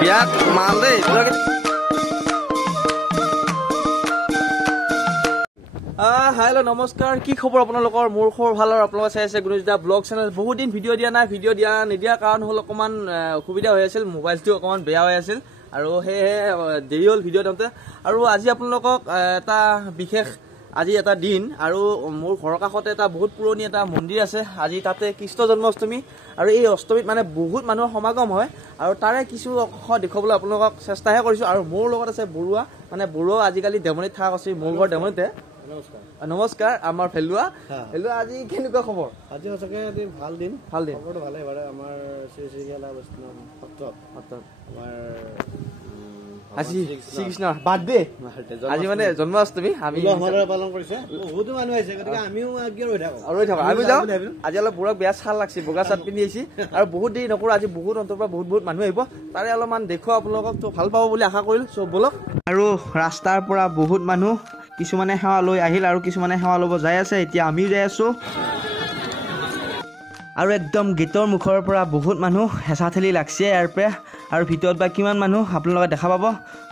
বিয়াত মাল দেই হেল্ল' নমস্কাৰ কি খবৰ আপোনালোকৰ মোৰ খবৰ ভাল আৰু আপোনালোকে চাই আছে গুণজিতা ব্লগ চেনেল বহুত দিন ভিডিঅ' দিয়া নাই ভিডিঅ' নিদিয়াৰ কাৰণ হ'ল অকণমান অসুবিধা হৈ আছিল মোবাইলটো অকণমান বেয়া হৈ আছিল আৰু সেয়েহে দেৰি হ'ল ভিডিঅ' দিওঁতে আৰু আজি আপোনালোকক এটা বিশেষ আজি এটা দিন আৰু মোৰ ঘৰৰ কাষতে এটা বহুত পুৰণি এটা মন্দিৰ আছে আজি তাতে কৃষ্ণ জন্মাষ্টমী আৰু এই অষ্টমীত মানে বহুত মানুহৰ সমাগম হয় আৰু তাৰে কিছু অংশ দেখুৱাবলৈ আপোনালোকক চেষ্টাহে কৰিছোঁ আৰু মোৰ লগত আছে বৰুৱা মানে বৰুৱা আজিকালি দেমনিত থকা আছে মোৰ ঘৰ দেমনিতে নমস্কাৰ আমাৰ ফেলুৱা আজি কেনেকুৱা খবৰ আজি সঁচাকৈ এটি ভাল দিন খবৰটো ভালে বাৰু আমাৰ শ্ৰী শ্ৰীকলা বৈষ্ণৱ সত্ৰত আমাৰ আজি শ্ৰীকৃষ্ণ বাৰ্থডে আজি মানে জন্মাষ্টমী আমি পালন কৰিছে বহুতো মানুহ আহিছে গতিকে আমিও ৰৈ থাকো আমি যাওঁ আজি অলপ বুঢ়াক বেয়া চাল লাগছে বগা চাট পিন্ধি আহিছে আৰু বহুত দেৰি নকৰোঁ আজি বহুত অন্তৰ পৰা বহুত মানুহ আহিব তাৰে অলপমান দেখুৱা আপোনালোকক তো ভাল পাব বুলি আশা কৰিলোঁ চব বলক আৰু ৰাস্তাৰ পৰা বহুত মানুহ কিছুমানে সেৱা লৈ আহিল আৰু কিছুমানে সেৱা ল'ব যাই আছে এতিয়া আমিও যাই আছোঁ আৰু একদম গেটৰ মুখৰ পৰা বহুত মানুহ হেঁচা ঠেলি লাগছে ইয়াৰ পৰা আৰু ভিতৰত বা কিমান মানুহ আপোনালোকে দেখা পাব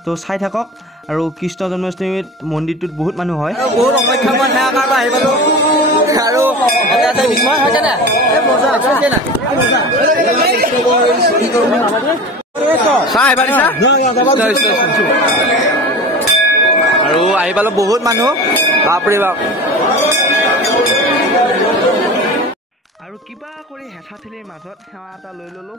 তো চাই থাকক আৰু কৃষ্ণ জন্মাষ্টমীত মন্দিৰটোত বহুত মানুহ হয় বহুত অপেক্ষা মই সেৱা কৰিব আহি পালোঁ আৰু আহি পালোঁ বহুত মানুহ বাপৰে বাপ আৰু কিবা কৰি হেঁচা ঠেলিৰ মাজত সেৱা এটা লৈ ল'লোঁ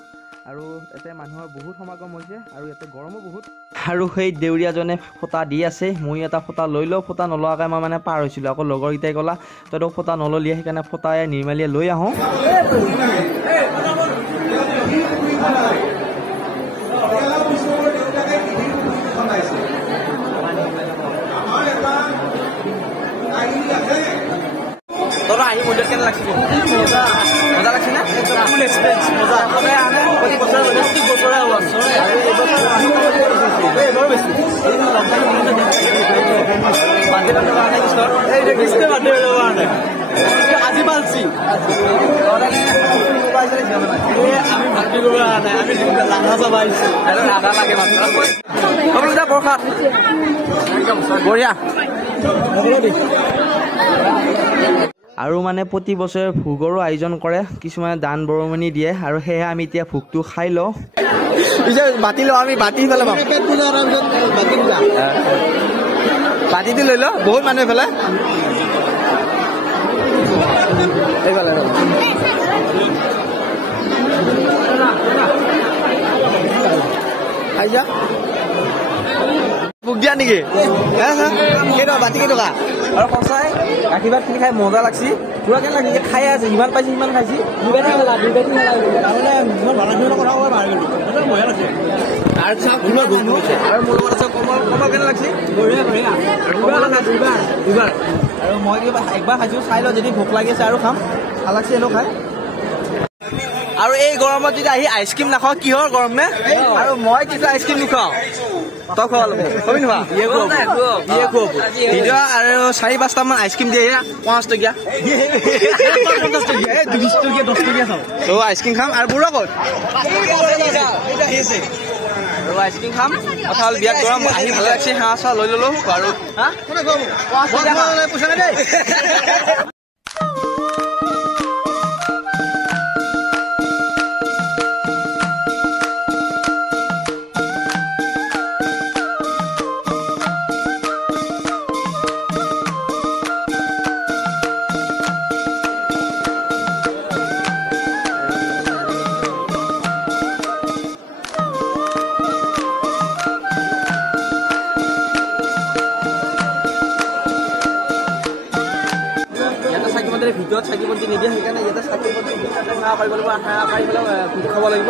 আৰু ইয়াতে মানুহৰ বহুত সমাগম হৈছে আৰু ইয়াতে গৰমো বহুত আৰু সেই দেউৰীয়াজনে ফটা দি আছে মই এটা ফটা লৈ লওঁ ফটা নলোৱাকৈ মই মানে পাৰ হৈছিলোঁ আকৌ লগৰকেইটাই ক'লা তইতো ফটা নল'লিয়ে সেইকাৰণে ফটাই নিৰ্মালীয়ে লৈ আহোঁ তোরা আহি মন্দির কেন লাগছিল মজা লাগছে না ফুল এক্সপেরিয়েন্স মজা তবে আমি প্রতি বছর প্রতি বছরে আসছে এবার বেশি বাজেট তো আনে স্টোর এই যে কিস্তে বাজে আনে আজি পালছি আমি ভাবি করব আনে আমি লাহা সবাইছি আরে আধা লাগে মাত্র কমলা বরখা একদম বঢ়িয়া আৰু মানে প্ৰতি বছৰে ভোগৰো আয়োজন কৰে কিছুমানে দান বৰঙণি দিয়ে আৰু সেয়েহে আমি এতিয়া ভোগটো খাই লওঁ বাতি লওঁ আমি বাতি পেলে বাতিটো লৈ লওঁ বহুত মানুহ এইফালে খাইছা ভোগ দিয়া নেকি কেইটকা বাতি কেইটকা আৰু সঁচাই গাখীৰ ভাত খিনি খাই মজা লাগছি পুৰা কেনে লাগি খাই আছে যিমান পাইছে সিমান খাইছি আৰু মোৰ লগত আছে কমল কেনে লাগছি আৰু মই একবাৰ খাইছো চাই লওঁ যদি ভোক লাগি আছে আৰু খাম ভাল লাগছে এনেও খাই আৰু এই গৰমত যদি আহি আইচক্ৰীম নাখাওঁ কিহৰ গৰম নে আৰু মই কিন্তু আইচক্ৰীম নিখাওঁ তই খোৱা ল'ব কবি নোৱা ভিডিঅ' আৰু 4-5টামান আইচক্ৰীম দিয়ে 5 টকীয়া 20 টকীয়া 10 টকীয়া চাওঁ তো আইচক্ৰীম খাম আৰু বুঢ়া ক'ত আৰু আইচক্ৰীম খাম কথা হ'ল বিয়াত গৰম আহি ভাল লাগছে সেৱা চেৱা লৈ ল'লোঁ আৰু পইচা নাই দেই ভিতৰত চাকি বন্তি নিদিয়ে সেইকাৰণে ইয়াতে চাকি বন্তি সেৱা কৰিব লাগিব সেৱা কৰি পেলাই ভোগ খাব লাগিব